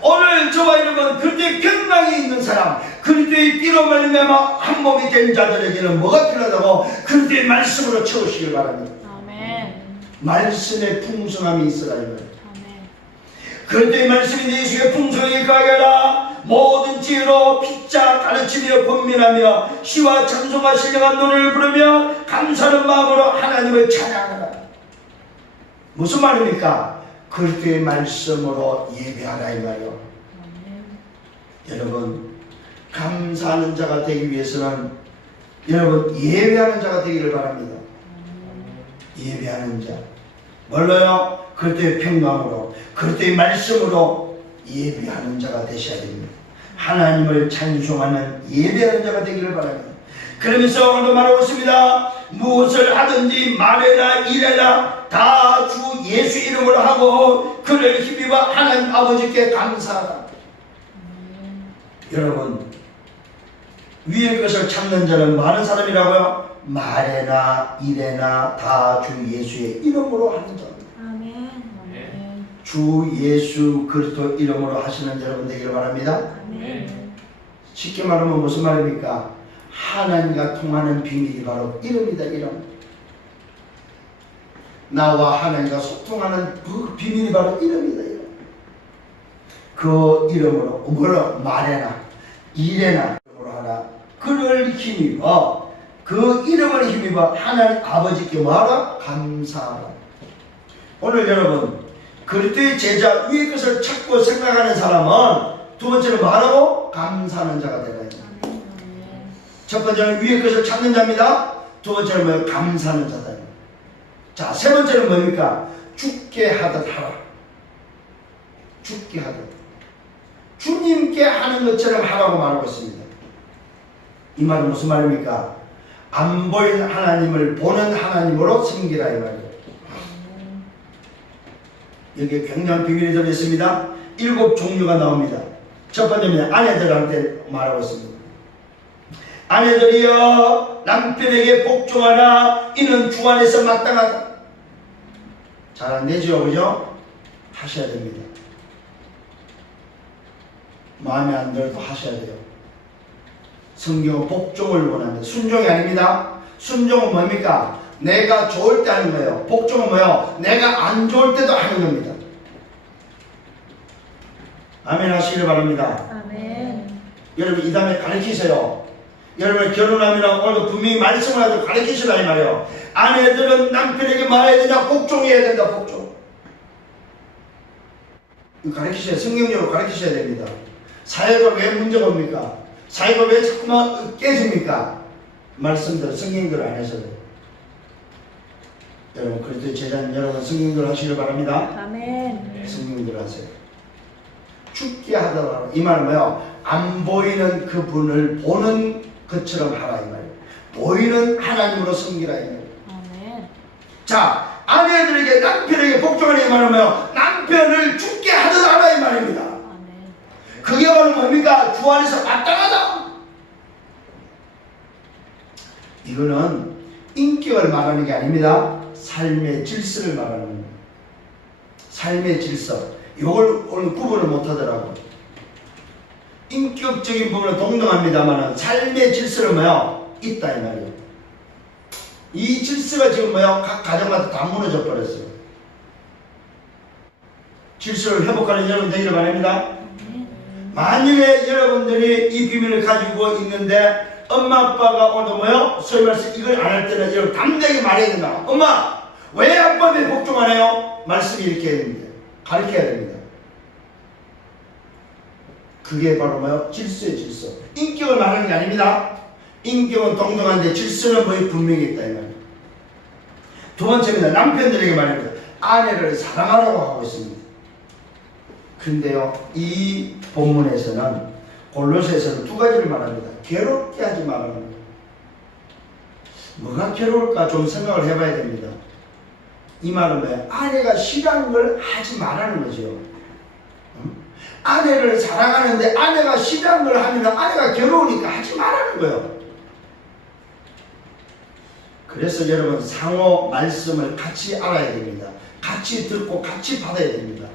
오늘 저와 여러분 그리스도의 평강이 있는 사람, 그리스도의 띠로 말미암아 한 몸이 된 자들에게는 뭐가 필요하다고? 그리스도의 말씀으로 채우시길 바랍니다. 아멘. 말씀의 풍성함이 있어라 이 말이에요. 아멘. 그리스도의 말씀이 네 속에 풍성하게 거하게 하라. 모든 지혜로 피자 가르치며 권면하며 시와 찬송과 신령한 노래를 부르며 감사하는 마음으로 하나님을 찬양하라. 무슨 말입니까? 그리스도의 말씀으로 예배하라 이 말이요. 여러분 감사하는 자가 되기 위해서는 여러분 예배하는 자가 되기를 바랍니다. 예배하는 자 뭘로요? 그리스도의 평강으로 그리스도의 말씀으로 예배하는 자가 되셔야 됩니다. 하나님을 찬송하는 예배하는 자가 되기를 바랍니다. 그러면서 오늘도 말하고 있습니다. 무엇을 하든지 말이나 일이나 다 주 예수 이름으로 하고 그를 힘입어 하나님 아버지께 감사하라. 여러분 위의 것을 찾는 자는 많은 사람이라고요? 말에나 일에나 다 주 예수의 이름으로 하는 자. 아멘. 아멘. 주 예수 그리스도 이름으로 하시는 여러분 되기를 바랍니다. 아멘. 쉽게 말하면 무슨 말입니까? 하나님과 통하는 비밀이 바로 이름이다. 이름. 나와 하나님과 소통하는 그 비밀이 바로 이름이다. 이름. 그 이름으로 뭐라 말해나 일해나 이름으로 하나 그를 힘입어 그 이름을 힘입어 하나님 아버지께 뭐하라? 감사하라. 오늘 여러분 그리스도의 제자 위의 것을 찾고 생각하는 사람은 두 번째는 뭐하라고? 감사하는 자가 되라. 첫 번째는 위의 것을 찾는 자입니다. 두 번째는 뭐예요? 감사하는 자다. 자, 세 번째는 뭡니까? 죽게 하듯 하라. 죽게 하듯. 주님께 하는 것처럼 하라고 말하고 있습니다. 이 말은 무슨 말입니까? 안 보이는 하나님을 보는 하나님으로 섬기라 이 말이에요. 여기에 굉장한 비밀이 들어있습니다. 7 종류가 나옵니다. 첫 번째는 아내들한테 말하고 있습니다. 아내들이여 남편에게 복종하라. 이는 주 안에서 마땅하다. 잘 안 되죠, 그죠? 하셔야 됩니다. 마음에 안 들어도 하셔야 돼요. 성경은 복종을 원합니다. 순종이 아닙니다. 순종은 뭡니까? 내가 좋을 때 하는 거예요. 복종은 뭐예요? 내가 안 좋을 때도 하는 겁니다. 아멘 하시길 바랍니다. 아멘. 여러분 이 다음에 가르치세요. 여러분 결혼하면 오늘도 분명히 말씀을 하고 가르치시라 이 말이에요. 아내들은 남편에게 말해야 된다. 복종해야 된다. 복종. 이거 가르치셔야 성경적으로 가르치셔야 됩니다. 사회가 왜 문제가 옵니까? 사회가 왜 자꾸만 깨집니까? 말씀대로 성경대로 안 해서 여러분 그리스도의 제자님 여러분 성령들 하시길 바랍니다. 아멘. 성령들 하세요. 죽게 하더라도 이 말은 뭐예요? 안 보이는 그분을 보는 것처럼 하라 이 말이에요. 보이는 하나님으로 섬기라 이 말이에요. 아멘. 자, 아내들에게 남편에게 복종하라 이 말은 뭐예요? 남편을 죽게 하듯 하라 이 말입니다. 아멘. 그게 바로 뭡니까? 주 안에서 마땅하다. 이거는 인격을 말하는 게 아닙니다. 삶의 질서를 말하는 겁니다. 삶의 질서. 이걸 오늘 구분을 못하더라고. 인격적인 부분은 동등합니다만 삶의 질서는 뭐요? 있다 이 말이에요. 이 질서가 지금 뭐요? 각 가정마다 다 무너져 버렸어요. 질서를 회복하는 여러분 되기를 바랍니다. 만일에 여러분들이 이 비밀을 가지고 있는데 엄마 아빠가 오늘 뭐요? 소위 말해서 이걸 안 할 때는 여러분 담대하게 말해야 된다. 엄마 왜 아빠한테 복종 안 해요? 말씀이 이렇게 해야 됩니다. 가르쳐야 됩니다. 그게 바로 뭐요? 질서의 질서. 인격을 말하는 게 아닙니다. 인격은 동등한데 질서는 뭐 분명히 있다 이 말이에요. 두 번째입니다. 남편들에게 말합니다. 아내를 사랑하라고 하고 있습니다. 근데요 이 본문에서는 골로새에서는 두 가지를 말합니다. 괴롭게 하지 말라는 겁니다. 뭐가 괴로울까 좀 생각을 해봐야 됩니다. 이 말은 뭐예요? 아내가 싫어하는 걸 하지 말라는 거죠. 응? 아내를 사랑하는데 아내가 싫어하는 걸 하면 아내가 괴로우니까 하지 말라는 거예요. 그래서 여러분 상호 말씀을 같이 알아야 됩니다. 같이 듣고 같이 받아야 됩니다.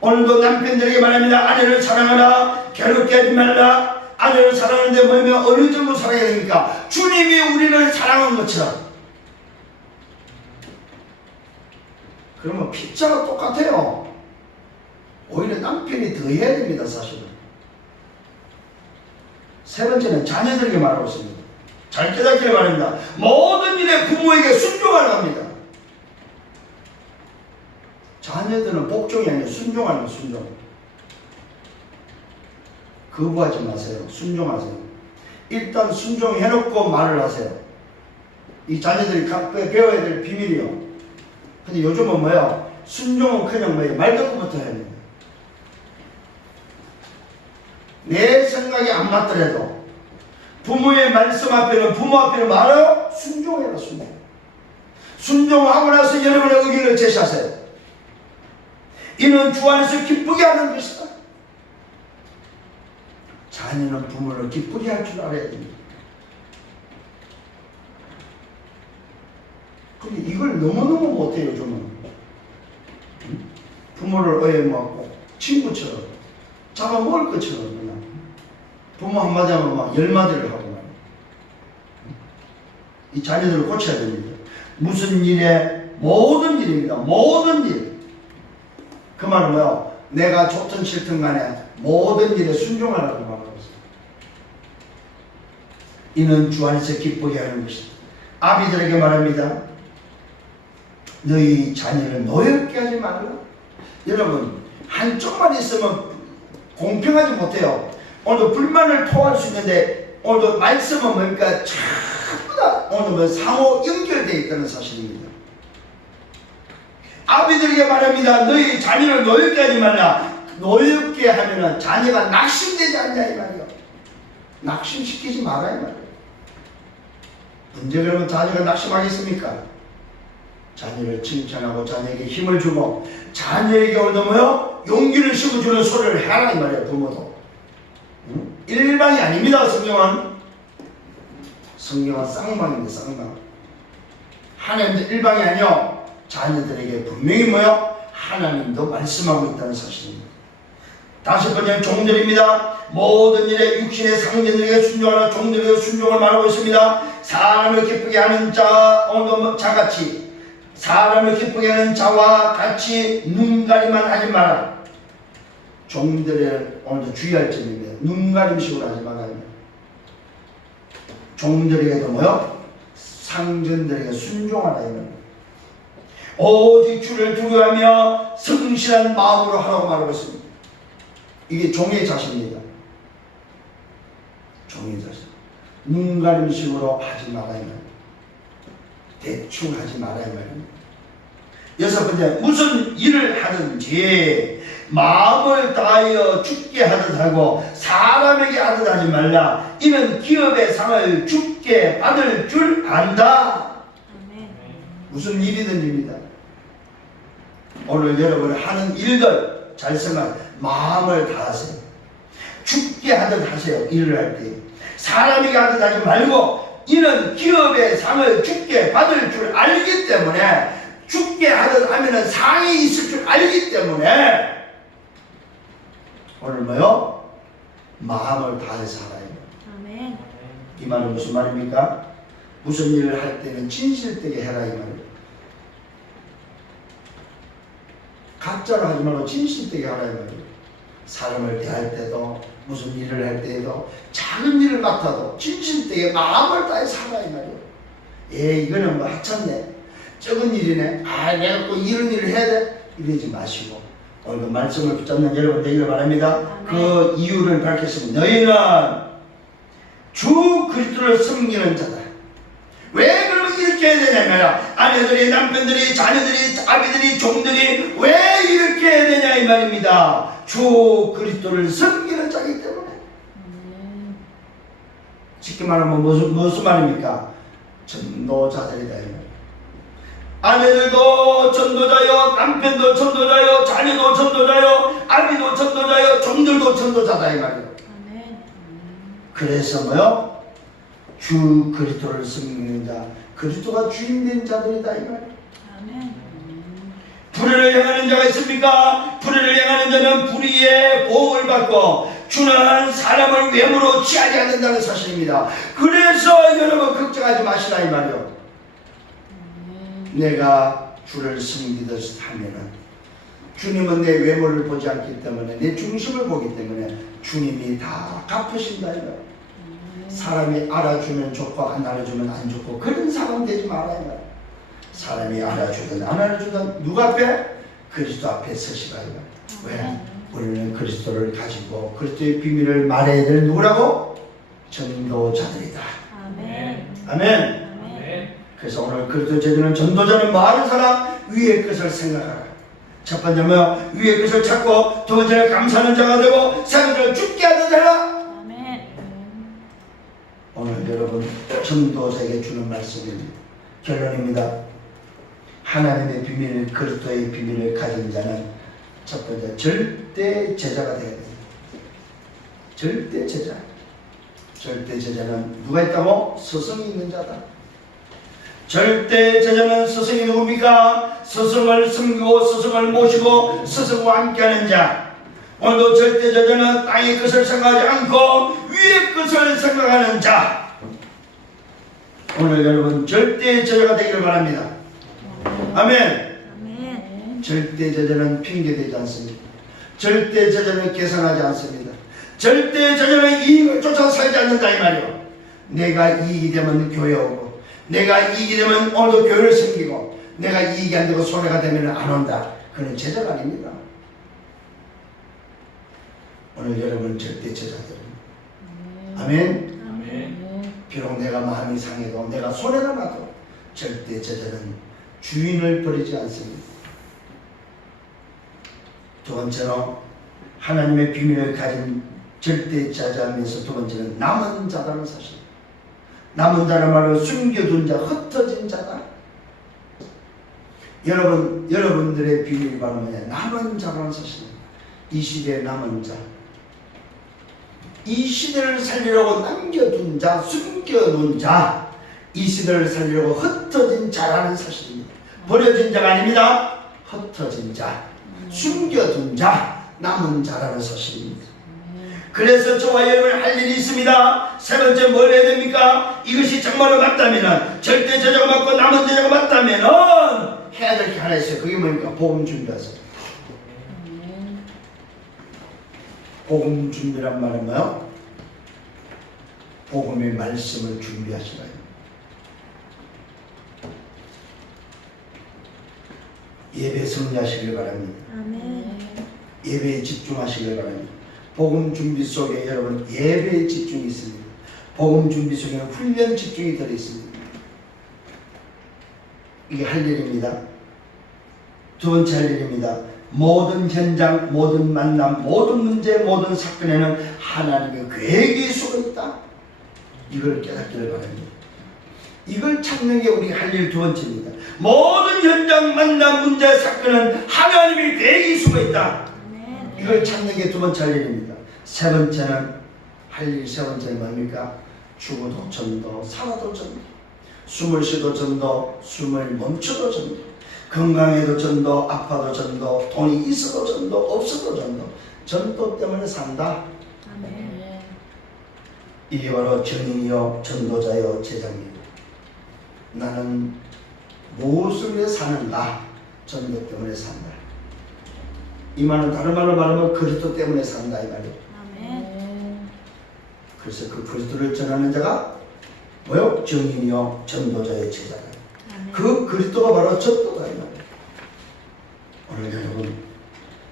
오늘도 남편들에게 말합니다. 아내를 사랑하라. 괴롭게 하지 말라. 아내를 사랑하는데 뭐냐면 어느 정도 사랑해야 됩니까? 주님이 우리를 사랑한 것처럼. 그러면 피자가 똑같아요. 오히려 남편이 더 해야 됩니다. 사실은. 세 번째는 자녀들에게 말하고 있습니다. 잘 깨닫기를 바랍니다. 모든 일에 부모에게 순종하라 합니다. 자녀들은 복종이 아니라 순종하는 순종. 거부하지 마세요. 순종하세요. 일단 순종해놓고 말을 하세요. 이 자녀들이 배워야 될 비밀이요. 근데 요즘은 뭐예요? 순종은 그냥 뭐예요? 말 듣고부터 해야 됩니다. 내 생각이 안 맞더라도 부모의 말씀 앞에는 부모 앞에는 말아요. 순종해라 순종. 순종하고 나서 여러분의 의견을 제시하세요. 이는 주 안에서 기쁘게 하는 것이다. 자녀는 부모를 기쁘게 할 줄 알아야 됩니다. 근데 이걸 너무너무 못해요 요즘은. 부모를 의해먹고 친구처럼 잡아먹을 것처럼 그냥 부모 한마디 하면 막 10마디를 하고 말이에요. 이 자녀들을 고쳐야 됩니다. 무슨 일에 모든 일입니다. 모든 일. 그 말은 뭐요? 내가 좋든 싫든 간에 모든 일에 순종하라고 말하고 있어요. 이는 주 안에서 기쁘게 하는 것이다. 아비들에게 말합니다. 너희 자녀를 노엽게 하지 말라. 여러분 한쪽만 있으면 공평하지 못해요. 오늘도 불만을 토할 수 있는데 오늘도 말씀은 뭡니까? 전부 다 오늘 상호 연결되어 있다는 사실입니다. 아비들에게 말합니다. 너희 자녀를 노엽게 하지 말라. 노엽게 하면은 자녀가 낙심되지 않냐 이 말이요. 낙심시키지 마라 이 말이요. 언제 그러면 자녀가 낙심하겠습니까? 자녀를 칭찬하고 자녀에게 힘을 주고 자녀에게 오늘도 뭐요? 용기를 심어주는 소리를 해라 이 말이에요. 부모도. 응? 일방이 아닙니다. 성경은 쌍방입니다. 쌍방. 하나님도 일방이 아니요. 자녀들에게 분명히 뭐요? 하나님도 말씀하고 있다는 사실입니다. 다섯 번째는 종들입니다. 모든 일에 육신의 상전들에게 순종하라. 종들에게 순종을 말하고 있습니다. 사람을 기쁘게 하는 자같이 사람을 기쁘게 하는 자와 같이 눈가림만 하지 마라. 종들을 오늘도 주의할 점입니다. 눈가림식으로 하지 마라. 종들에게도 뭐요? 상전들에게 순종하라. 오직 주를 두려워하며 성실한 마음으로 하라고 말하고 있습니다. 이게 종의 자세입니다. 종의 자세. 눈가림식으로 하지 마라. 대충 하지 말아야 말입니다. 여섯 번째, 무슨 일을 하든지 마음을 다하여 주께 하듯 하고 사람에게 하듯 하지 말라. 이는 기업의 상을 주께 받을 줄 안다. 아멘. 무슨 일이든지입니다. 오늘 여러분 하는 일들 잘 생각, 마음을 다하세요. 주께 하듯 하세요. 일을 할 때 사람에게 하듯 하지 말고, 이는 기업의 상을 주께 받을 줄 알기 때문에, 주께 하듯 하면은 상이 있을 줄 알기 때문에 오늘 뭐요? 마음을 다해서 살아요. 아멘. 이 말은 무슨 말입니까? 무슨 일을 할 때는 진실되게 해라 이 말이에요. 가짜로 하지 말고 진실되게 하라 이 말이에요. 사람을 대할 때도 무슨 일을 할 때에도 작은 일을 맡아도 진실되게 마음을 다해서 살아 이 말이에요. 이거는 뭐 하찮네, 적은 일이네, 내가 꼭 이런 일을 해야 돼, 이러지 마시고 오늘 그 말씀을 붙잡는 여러분 되기를 바랍니다. 아멘. 그 이유를 밝혔습니다. 너희는 주 그리스도를 섬기는 자다. 왜 그러면 이렇게 해야 되냐면, 아내들이, 남편들이, 자녀들이, 아비들이, 종들이 왜 이렇게 해야 되냐 이 말입니다. 주 그리스도를 섬기는 자이기 때문에. 쉽게 말하면 무슨 말입니까? 전도자들이다 이 말이에요. 아내들도 전도자요, 남편도 전도자요, 자녀도 전도자요, 아비도 전도자요, 종들도 전도자다 이 말이에요. 아멘. 그래서 뭐요? 주 그리스도를 섬기는 자, 그리스도가 주인된 자들이다 이 말이에요. 아멘. 불의를 행하는 자가 있습니까? 불의를 행하는 자는 불의의 보응을 받고, 주는 사람을 외모로 취하지 않는다는 사실입니다. 그래서 여러분 걱정하지 마시라 이 말이에요. 내가 주를 섬기듯 하면은, 주님은 내 외모를 보지 않기 때문에, 내 중심을 보기 때문에 주님이 다 갚으신다 이 말이에요. 사람이 알아주면 좋고 안 알아주면 안 좋고 그런 사람 되지 말아야 말이에요. 사람이 알아주든 안 알아주든 누구 앞에? 그리스도 앞에 서시라 이 말이에요. 왜? 우리는 그리스도를 가지고 그리스도의 비밀을 말해야 될 누구라고? 전도자들이다. 아멘. 아멘. 아멘. 그래서 오늘 그리스도 제자는, 전도자는 뭐 하는 사람? 위의 것을 생각하라. 첫 번째는 위의 것을 찾고, 두 번째는 감사하는 자가 되고, 세 번째는 죽게 하듯 하라. 아멘. 오늘 여러분 전도자에게 주는 말씀입니다. 결론입니다. 하나님의 비밀, 그리스도의 비밀을 가진 자는 첫 번째 절대 제자가 되어야 됩니다. 절대 제자. 절대 제자는 누가 있다고? 스승이 있는 자다. 절대 제자는 스승이 누굽니까? 스승을 섬기고 스승을 모시고 스승과 함께하는 자. 오늘도 절대 제자는 땅의 것을 생각하지 않고 위의 것을 생각하는 자. 오늘 여러분 절대 제자가 되기를 바랍니다. 아멘. 아멘. 절대 제자는 핑계대지 않습니다. 절대 제자는 계산하지 않습니다. 절대 제자는 이익을 쫓아 살지 않는다 이 말이요. 내가 이익이 되면 교회 오고, 내가 이익이 되면 오늘도 교회를 섬기고, 내가 이익이 안 되고 손해가 되면 안 온다. 그는 제자가 아닙니다. 오늘 여러분 절대 제자들입니다. 아멘. 아멘. 비록 내가 마음이 상해도, 내가 손해가 나도 절대 제자는 주인을 버리지 않습니다. 두 번째로 하나님의 비밀을 가진 절대 제자면서 두 번째는 남은 자라는 사실. 남은 자란 말로 숨겨둔 자, 흩어진 자다. 여러분들의 비밀이 바로 뭐냐? 남은 자라는 사실입니다. 이 시대의 남은 자. 이 시대를 살리려고 남겨둔 자, 숨겨놓은 자, 이 시대를 살리려고 흩어진 자라는 사실입니다. 버려진 자가 아닙니다. 흩어진 자, 숨겨둔 자, 남은 자라는 사실입니다. 그래서 저와 여러분 할 일이 있습니다. 세 번째 뭘 해야 됩니까? 이것이 정말로 맞다면, 절대 제자가 맞고 남은 제자가 맞다면 해야 될 게 하나 있어요. 그게 뭡니까? 복음 준비하세요. 복음 준비란 말은 뭐요? 복음의 말씀을 준비하시라. 예배 승리하시길 바랍니다. 아멘. 예배에 집중하시길 바랍니다. 복음 준비 속에 여러분 예배에 집중이 있습니다. 복음 준비 속에는 훈련 집중이 들어있습니다. 이게 할 일입니다. 두 번째 할 일입니다. 모든 현장, 모든 만남, 모든 문제, 모든 사건에는 하나님의 계획이 숨어 있다. 이걸 깨닫기를 바랍니다. 이걸 찾는 게 우리 할 일 두 번째입니다. 모든 현장, 만남, 문제, 사건은 하나님의 계획이 숨어 있다. 이걸 찾는 게 두 번째 할 일입니다. 세 번째는 할 일 세 번째는 뭡니까? 죽어도 전도, 살아도 전도, 숨을 쉬도 전도, 숨을 멈춰도 전도, 건강해도 전도, 아파도 전도, 돈이 있어도 전도, 없어도 전도, 전도 때문에 산다. 이게 바로 증인이요 전도자요 제자입니다. 나는 무엇을 위해 사는가? 전도 때문에 산다. 이 말은 다른 말로 말하면 그리스도 때문에 산다 이 말이에요. 그래서 그 그리스도를 전하는 자가 뭐요? 증인이요 전도자의 제자다. 그 그리스도가 바로 전도다 이 말이에요. 오늘 여러분,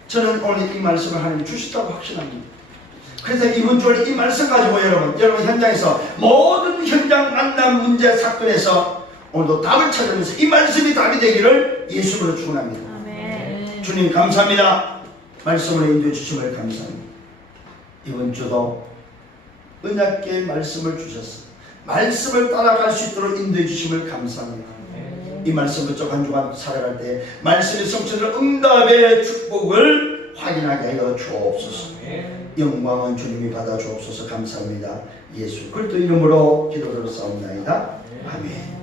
저는 오늘 이 말씀을 하나님 주시다고 확신합니다. 그래서 이번 주에 이 말씀 가지고 여러분 현장에서 모든 현장 만남 문제 사건에서 오늘도 답을 찾으면서 이 말씀이 답이 되기를 예수로 축원합니다. 주님 감사합니다. 말씀으로 인도해 주심을 감사합니다. 이번 주도 은혜의 말씀을 주셨습니다. 말씀을 따라갈 수 있도록 인도해 주심을 감사합니다. 이 말씀을 쭉 한 주간 살아갈 때 말씀의 성취를 응답의 축복을 확인하게 하여 주옵소서. 영광은 주님이 받아 주옵소서. 감사합니다. 예수 그리스도 이름으로 기도드렸사옵나이다. 아멘.